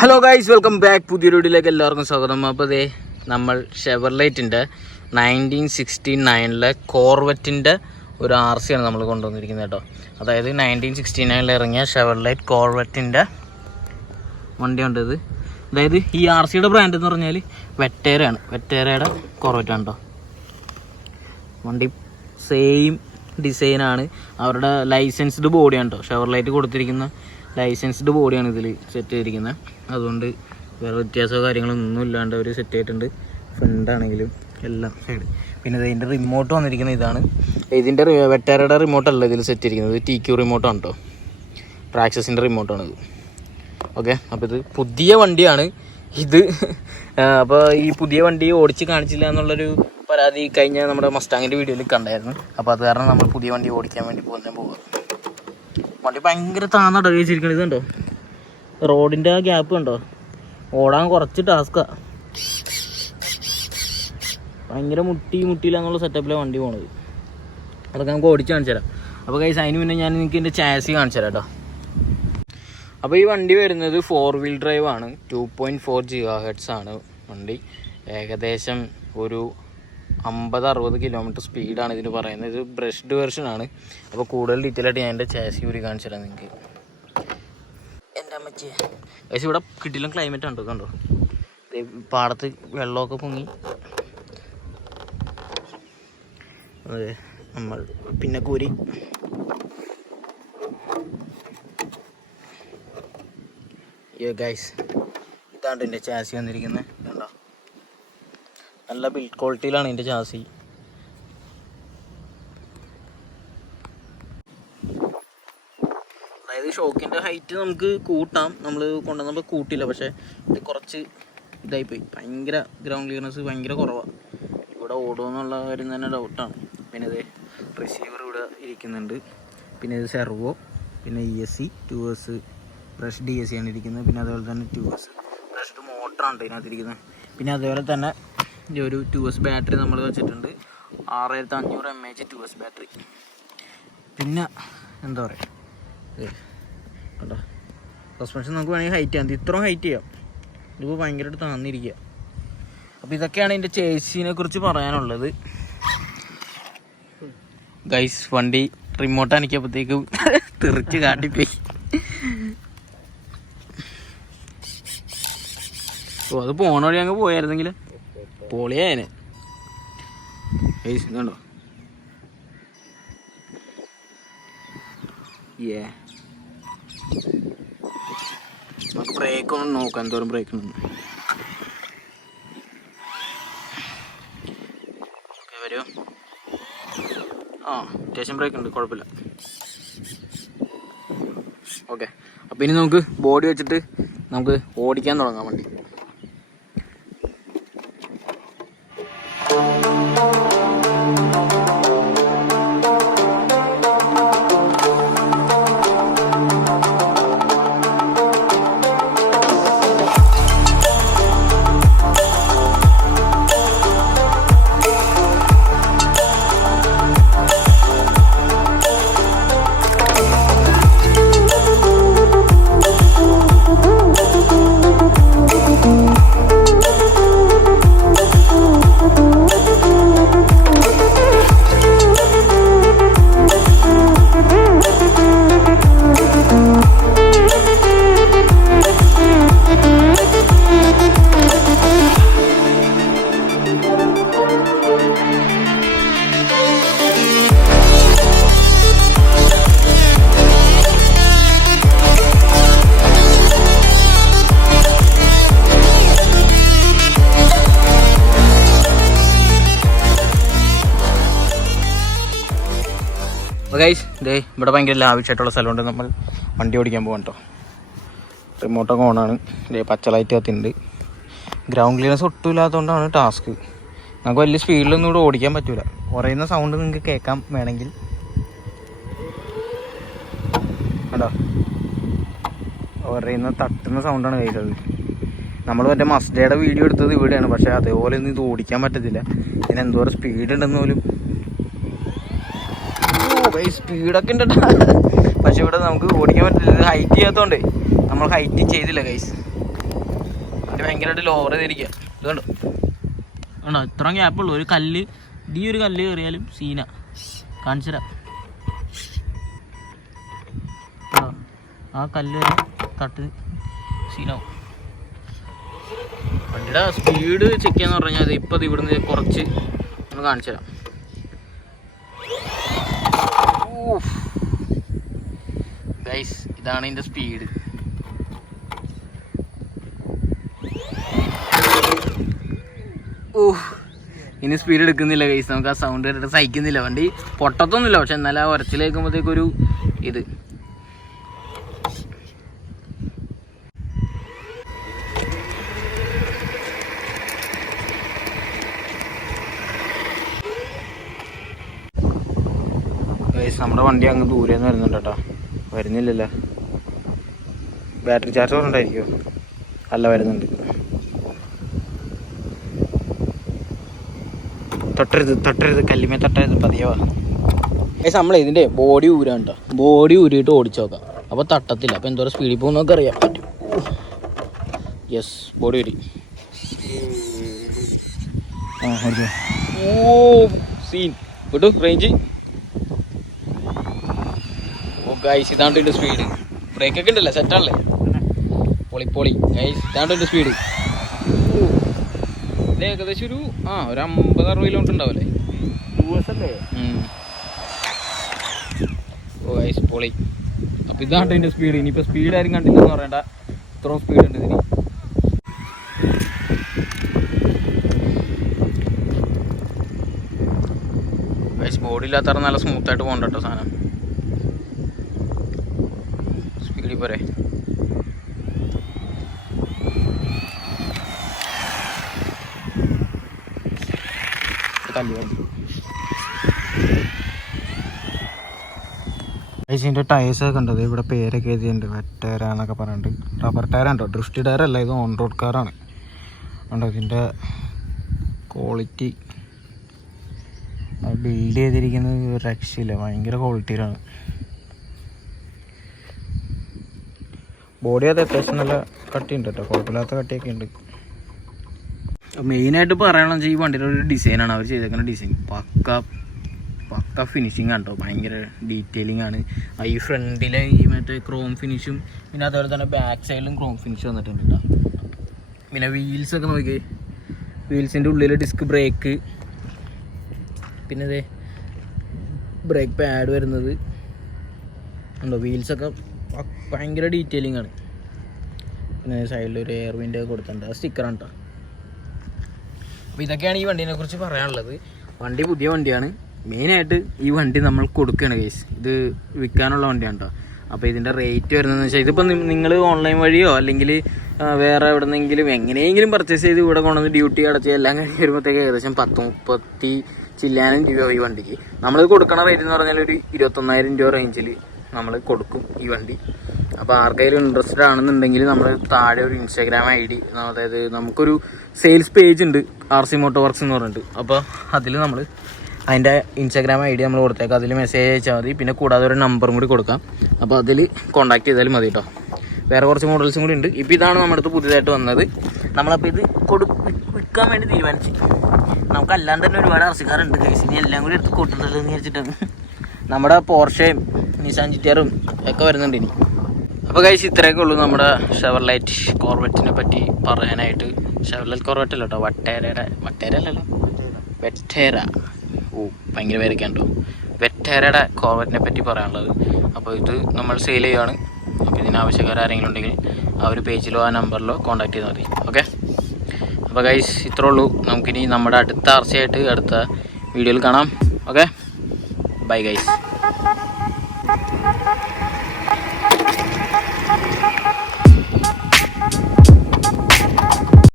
Hello guys, welcome back. പുതിയൊരു വീഡിയോയിലേക്ക് എല്ലാവർക്കും സ്വാഗതം. അപ്പോൾ ദേ നമ്മൾ ഷെവർലൈറ്റിൻ്റെ 1969 കോർവെറ്റിൻ്റെ ഒരു RC ആണ് നമ്മൾ കൊണ്ടുവന്നിരിക്കുന്നത് കേട്ടോ. അതായത് 1969 ഇറങ്ങിയ ഷെവർലൈറ്റ് കോർവെറ്റിൻ്റെ വണ്ടിയുണ്ട് ഇത്. അതായത് ഈ RCയുടെ ബ്രാൻഡ് എന്ന് പറഞ്ഞാൽ വെറ്റേരയാണ്. വെറ്റേരയുടെ കോർവെറ്റാണ് കേട്ടോ. വണ്ടി സെയിം ഡിസൈനാണ്. അവരുടെ ലൈസൻസ്ഡ് ബോഡിയാണ് കേട്ടോ. ഷെവർലൈറ്റ് കൊടുത്തിരിക്കുന്ന ലൈസൻസ്ഡ് ബോഡിയാണ് ഇതിൽ സെറ്റ് ചെയ്തിരിക്കുന്നത്. അതുകൊണ്ട് വേറെ വ്യത്യാസമോ കാര്യങ്ങളൊന്നും ഇല്ലാണ്ട് അവർ സെറ്റ് ചെയ്തിട്ടുണ്ട്. ഫ്രണ്ടാണെങ്കിലും എല്ലാം സൈഡ്. പിന്നെ ഇതിൻ്റെ റിമോട്ട് വന്നിരിക്കുന്നത് ഇതാണ്. ഇതിൻ്റെ വെറ്റാരയുടെ റിമോട്ടല്ല ഇതിൽ സെറ്റ് ചെയ്തിരിക്കുന്നത്. TQ റിമോട്ടാണ് കേട്ടോ. ട്രാക്സസിൻ്റെ റിമോട്ടാണിത്. ഓക്കെ, അപ്പോൾ ഇത് പുതിയ വണ്ടിയാണ് ഇത്. അപ്പോൾ ഈ പുതിയ വണ്ടി ഓടിച്ച് കാണിച്ചില്ല എന്നുള്ളൊരു പരാതി കഴിഞ്ഞ നമ്മുടെ മസ്റ്റാങ്ങിൻ്റെ വീഡിയോയിൽ കണ്ടായിരുന്നു. അപ്പോൾ അത് കാരണം നമ്മൾ പുതിയ വണ്ടി ഓടിക്കാൻ വേണ്ടി പോവുക. വണ്ടി ഭയങ്കര താന്നാട്ടോ കഴിച്ചിരിക്കണം. ഇതുണ്ടോ റോഡിൻ്റെ ആ ഗ്യാപ്പ് ഉണ്ടോ, ഓടാൻ കുറച്ച് ടാസ്ക്കാണ്. ഭയങ്കര മുട്ടിയില്ലാന്നുള്ള സെറ്റപ്പിലാണ് വണ്ടി പോണത്. അതൊക്കെ നമുക്ക് ഓടിച്ച് കാണിച്ചു തരാം. അപ്പോൾ കൈസ് അതിന് മുന്നേ ഞാൻ നിങ്ങൾക്ക് ഇതിൻ്റെ ചാസി കാണിച്ചു തരാം കേട്ടോ. അപ്പോൾ ഈ വണ്ടി വരുന്നത് 4 വീൽ ഡ്രൈവ് ആണ്. 2.4 GHz ആണ് വണ്ടി. ഏകദേശം ഒരു 50-60 കിലോമീറ്റർ സ്പീഡാണ് ഇതിന് പറയുന്നത്. ഇത് ബ്രഷ്ഡ് വെർഷനാണ്. അപ്പോൾ കൂടുതൽ ഡീറ്റെയിൽ ആയിട്ട് ഞാൻ എൻ്റെ ചാസി കൂടി കാണിച്ചു തരാം നിങ്ങൾക്ക്. എൻ്റെ അമ്മച്ചി പക്ഷേ ഇവിടെ കിട്ടില്ല ക്ലൈമറ്റ് ഉണ്ടോ, കണ്ടോ പാടത്ത് വെള്ളമൊക്കെ പൊങ്ങി. അതെ, നമ്മൾ പിന്നെ കൂരി ഗൈസ് ഇതാണ്ട് എൻ്റെ ചാസി വന്നിരിക്കുന്നത്. കണ്ടോ, നല്ല ബിൽഡ് ക്വാളിറ്റിയിലാണ് ഇതിൻ്റെ ചാസി. അതായത് ഷോക്കിൻ്റെ ഹൈറ്റ് നമുക്ക് കൂട്ടാം. നമ്മൾ കൊണ്ടുവന്നപ്പോൾ കൂട്ടില്ല, പക്ഷേ ഇത് കുറച്ച് ഇതായിപ്പോയി. ഭയങ്കര ഗ്രൗണ്ട് ക്ലിയറൻസ് ഭയങ്കര കുറവാണ്. ഇവിടെ ഓടുമെന്നുള്ള കാര്യം തന്നെ ഡൗട്ടാണ്. പിന്നെ ഇത് റിസീവർ ഇവിടെ ഇരിക്കുന്നുണ്ട്. പിന്നെ ഇത് സെർവോ, പിന്നെ ESC 2S ബ്രഷ് DSC ആണ് ഇരിക്കുന്നത്. പിന്നെ അതുപോലെ തന്നെ 2S ബ്രഷ്ഡ് മോട്ടറാണ് ഇതിനകത്തിരിക്കുന്നത്. പിന്നെ അതുപോലെ തന്നെ ഈ ഒരു 2S ബാറ്ററി നമ്മൾ വെച്ചിട്ടുണ്ട്. 6500 mAh 2S ബാറ്ററി. പിന്നെ എന്താ പറയുക, കേട്ടോ സസ്പെൻഷൻ നമുക്ക് വേണമെങ്കിൽ ഹൈറ്റ് ചെയ്യാം. ഇത്രയും ഹൈറ്റ് ചെയ്യാം. ഇതിപ്പോൾ ഭയങ്കരമായിട്ട് താന്നിരിക്കുക. അപ്പോൾ ഇതൊക്കെയാണ് ഇതിൻ്റെ ചേസിനെ കുറിച്ച് പറയാനുള്ളത്. ഗൈസ്, വണ്ടി റിമോട്ട് അനക്കിയപ്പോഴത്തേക്കും തെറിച്ച് കാട്ടിപ്പോയി. ഓ, അത് പോണ വഴി അങ്ങ് പോയായിരുന്നെങ്കിൽ പൊളിയായനെ. ഗൈസ് ഇതുണ്ടോ, നമുക്ക് ബ്രേക്ക് ഒന്ന് നോക്കാം, എന്തോരം ബ്രേക്ക് ഉണ്ട്. ഓക്കെ, വരുമോ? അത്യാവശ്യം ബ്രേക്ക് ഉണ്ട്, കുഴപ്പമില്ല. ഓക്കെ, അപ്പോൾ ഇനി നമുക്ക് ബോഡി വെച്ചിട്ട് നമുക്ക് ഓടിക്കാൻ തുടങ്ങാം വണ്ടി. അപ്പോൾ ഗൈസ് ദേ ഇവിടെ ഭയങ്കര ലാവിഷായിട്ടുള്ള സ്ഥലമുണ്ട്. നമ്മൾ വണ്ടി ഓടിക്കാൻ പോകാം കേട്ടോ. റിമോട്ടൊക്കെ ഓണാണ്. ദേ പച്ച ലൈറ്റ് കത്തിണ്ട്. ഗ്രൗണ്ട് ക്ലിയറൻസ് ഒട്ടും ഇല്ലാത്തതുകൊണ്ടാണ് ടാസ്ക്. നമുക്ക് വലിയ സ്പീഡിലൊന്നും ഇവിടെ ഓടിക്കാൻ പറ്റില്ല. കുറയുന്ന സൗണ്ട് നിങ്ങൾക്ക് കേൾക്കാം വേണമെങ്കിൽ. കേട്ടോ, കുറയുന്ന തട്ടുന്ന സൗണ്ടാണ് കേൾക്കുന്നത്. നമ്മൾ മറ്റേ മസ്ഡയുടെ വീഡിയോ എടുത്തത് ഇവിടെയാണ്. പക്ഷേ അതേപോലെ ഒന്നും ഇത് ഓടിക്കാൻ പറ്റത്തില്ല. ഇതിന് എന്തോരം സ്പീഡ് ഉണ്ടെന്ന് പോലും. സ്പീഡൊക്കെ ഉണ്ട് പക്ഷെ ഇവിടെ നമുക്ക് ഓടിക്കാൻ പറ്റില്ല. ഹൈറ്റ് ചെയ്യാത്തതുകൊണ്ട് നമ്മൾ ഹൈറ്റ് ചെയ്തില്ല ഗൈസ്. വണ്ടി ഭയങ്കരമായിട്ട് ലോവർ ചെയ്തിരിക്കുക. ഇതുകൊണ്ട് ആണോ ഇത്ര ഗ്യാപ്പുള്ളൂ. ഒരു കല്ല് ഒരു കല്ല് കയറിയാലും സീന കാണിച്ചു തരാം. ആ കല്ല് തട്ട് സീനാവും. വണ്ടിയുടെ സ്പീഡ് ചെക്ക് ചെയ്യാന്ന് പറഞ്ഞാൽ ഇപ്പം ഇവിടുന്ന് കുറച്ച് ഒന്ന് കാണിച്ചു തരാം. ഗൈസ് ഇതാണ് ഇതിൻ്റെ സ്പീഡ്. ഇനി സ്പീഡ് എടുക്കുന്നില്ല ഗൈസ്. നമുക്ക് ആ സൗണ്ട് കേട്ടിട്ട് സഹിക്കുന്നില്ല. വണ്ടി പൊട്ടത്തൊന്നുമില്ല, പക്ഷെ എന്നാലും ആ ഉരച്ചിലേക്കുമ്പോഴത്തേക്കൊരു ഇത്. ഗൈസ് നമ്മുടെ വണ്ടി അങ്ങ് ദൂരെന്ന് വരുന്നുണ്ട് കേട്ടോ. വരുന്നില്ലല്ലോ. ബാറ്ററി ചാർജ് പറഞ്ഞിട്ടായിരിക്കുമോ? അല്ല, വരുന്നുണ്ട്. തൊട്ടരുത് കല്ലിമേ തൊട്ടരുത്, പതിയവാ. ഗൈസ് നമ്മളെ ഇതിൻ്റെ ബോഡി ഊരാൻ കേട്ടോ. ബോഡി ഊരിയിട്ട് ഓടിച്ചു നോക്കാം. അപ്പോൾ തട്ടത്തില്ല. അപ്പോൾ എന്തോരം സ്പീഡിൽ പോകുന്നൊക്കെ അറിയാൻ പറ്റും. യെസ്, ബോഡി ഊരി. ഓ സീൻ വിട്ടു റേഞ്ച്. ഓ ഗൈസ് ഇതാണ്ട് ഇതിൻ്റെ സ്പീഡ്. ബ്രേക്കൊക്കെ ഉണ്ടല്ലേ, സെറ്റാണല്ലേ? പൊളി ഗൈസ് ഇതാണ്ട് ഇതിൻ്റെ സ്പീഡ്. ഇത് ഏകദേശം ഒരു 50-60 കിലോമീറ്റർ ഉണ്ടാവില്ലേ? അല്ലേ? ഓ ഗൈസ് പൊളി. അപ്പോൾ ഇതാണ്ട് ഇതിൻ്റെ സ്പീഡ്. ഇനിയിപ്പോൾ സ്പീഡ് ആരും കണ്ടില്ലെന്ന് പറയണ്ട, ഇത്രയും സ്പീഡ് ഉണ്ട് ഇതിന്. ഗൈസ് ബോഡി ഇല്ലാത്ത നല്ല സ്മൂത്തായിട്ട് പോകണ്ട കേട്ടോ സാധനം. സ്പീഡിൽ പോരെ. ഇതിൻ്റെ ടയേഴ്സൊക്കെ കണ്ടത് ഇവിടെ പേരൊക്കെ എഴുതിയിട്ടുണ്ട്. വെറ്റേര എന്നൊക്കെ പറഞ്ഞിട്ട്. റബ്ബർ ടയറാണ് കേട്ടോ, ഡ്രിഫ്റ്റ് ടയറല്ല. ഇത് ഓൺ റോഡ് കാറാണ്. കണ്ടോ ഇതിൻ്റെ ക്വാളിറ്റി. ബിൽഡ് ചെയ്തിരിക്കുന്നത് ഒരു രക്ഷയില്ല, ഭയങ്കര ക്വാളിറ്റിയിലാണ്. ബോഡി അത് അത്യാവശ്യം നല്ല കട്ടിയുണ്ട് കേട്ടോ, കുഴപ്പമില്ലാത്ത കട്ടിയൊക്കെ ഉണ്ട്. മെയിനായിട്ട് പറയണമെന്ന് വെച്ചാൽ ഈ വണ്ടിയുടെ ഒരു ഡിസൈനാണ് അവർ ചെയ്തേക്കുന്ന ഡിസൈൻ. പക്ക ഫിനിഷിങ് ആണ് കേട്ടോ, ഭയങ്കര ഡീറ്റെയിലിംഗ് ആണ്. ഈ ഫ്രണ്ടിലെ ഈ മറ്റേ ക്രോം ഫിനിഷും പിന്നെ അതുപോലെ തന്നെ ബാക്ക് സൈഡിലും ക്രോം ഫിനിഷ് വന്നിട്ടുണ്ട് കേട്ടോ. പിന്നെ വീൽസൊക്കെ നോക്കി, വീൽസിൻ്റെ ഉള്ളിൽ ഡിസ്ക് ബ്രേക്ക്, പിന്നെ ഇതേ ബ്രേക്ക് പാഡ് വരുന്നത് ഉണ്ടോ. വീൽസൊക്കെ ഭയങ്കര ഡീറ്റെയിലിംഗ് ആണ്. പിന്നെ സൈഡിലൊരു എയർ വിൻഡോ കൊടുത്തിട്ടുണ്ട്, അത് സ്റ്റിക്കറാണ് കേട്ടോ. അപ്പോൾ ഇതൊക്കെയാണ് ഈ വണ്ടീനെ കുറിച്ച് പറയാനുള്ളത്. വണ്ടി പുതിയ വണ്ടിയാണ്. മെയിനായിട്ട് ഈ വണ്ടി നമ്മൾ കൊടുക്കുകയാണ് കേസ്. ഇത് വിൽക്കാനുള്ള വണ്ടിയാണ് കേട്ടോ. അപ്പോൾ ഇതിൻ്റെ റേറ്റ് വരുന്നതെന്ന് വെച്ചാൽ ഇതിപ്പോൾ നിങ്ങൾ ഓൺലൈൻ വഴിയോ അല്ലെങ്കിൽ വേറെ എവിടെ നിന്നെങ്കിലും എങ്ങനെയെങ്കിലും പർച്ചേസ് ചെയ്ത് ഇവിടെ കൊണ്ടുവന്ന് ഡ്യൂട്ടി അടച്ച് എല്ലാം കഴിഞ്ഞ് വരുമ്പോഴത്തേക്ക് ഏകദേശം 10-30 ചില്ലാനും രൂപ ഈ വണ്ടിക്ക്. നമ്മൾ കൊടുക്കണ റേറ്റ് എന്ന് പറഞ്ഞാൽ ഒരു 21,000 രൂപ റേഞ്ചിൽ നമ്മൾ കൊടുക്കും ഈ വണ്ടി. അപ്പോൾ ആർക്കെങ്കിലും ഇൻട്രസ്റ്റഡ് ആണെന്നുണ്ടെങ്കിൽ നമ്മൾ താഴെ ഒരു ഇൻസ്റ്റാഗ്രാം ID, അതായത് നമുക്കൊരു സെയിൽസ് പേജ് ഉണ്ട്, RC മോട്ടോ വർക്ക്സ് എന്ന് പറഞ്ഞിട്ട്. അപ്പോൾ അതിൽ നമ്മൾ അതിൻ്റെ ഇൻസ്റ്റാഗ്രാം ID നമ്മൾ കൊടുത്തേക്കാം. അതിൽ മെസ്സേജ് അയച്ചാൽ മതി. പിന്നെ കൂടാതെ ഒരു നമ്പറും കൂടി കൊടുക്കാം. അപ്പോൾ അതിൽ കോൺടാക്ട് ചെയ്താലും മതി കേട്ടോ. വേറെ കുറച്ച് മോഡൽസും കൂടി ഉണ്ട്. ഇപ്പോൾ ഇതാണ് നമ്മുടെ അടുത്ത് പുതിയതായിട്ട് വന്നത്. നമ്മളപ്പോൾ ഇത് വിൽക്കാൻ വേണ്ടി തീരുമാനിച്ചു. നമുക്കല്ലാണ്ട് തന്നെ ഒരുപാട് ആർസിക്കാരുണ്ട് കേസ്. ഇനി എല്ലാം കൂടി എടുത്ത് കൂട്ടുണ്ടല്ലോ എന്ന് വിചാരിച്ചിട്ടാണ്. നമ്മുടെ പോർഷയും നിസാൻ GTRും ഒക്കെ വരുന്നുണ്ട് ഇനി. അപ്പോൾ ഗൈസ് ഇത്രയൊക്കെ ഉള്ളൂ നമ്മുടെ ഷെവർലൈറ്റ് കോർവെറ്റിനെ പറ്റി പറയാനായിട്ട്. ഷെവർലൈറ്റ് കോർവെറ്റ് അല്ല കേട്ടോ, വട്ടേരല്ലോ വെറ്റേര. ഭയങ്കര പേരൊക്കെ ഉണ്ടോ. വെറ്റേരയുടെ കോർവെറ്റിനെ പറ്റി പറയാനുള്ളത്. അപ്പോൾ ഇത് നമ്മൾ സെയിൽ ചെയ്യുകയാണ്. അപ്പോൾ ഇതിനാവശ്യക്കാരെങ്കിലും ഉണ്ടെങ്കിൽ ആ ഒരു പേജിലോ ആ നമ്പറിലോ കോൺടാക്ട് ചെയ്താൽ മതി. ഓക്കെ, അപ്പോൾ ഗൈസ് ഇത്രേ ഉള്ളൂ. നമുക്കിനി നമ്മുടെ അടുത്ത RC ആയിട്ട് അടുത്ത വീഡിയോയിൽ കാണാം. Okay, bye guys.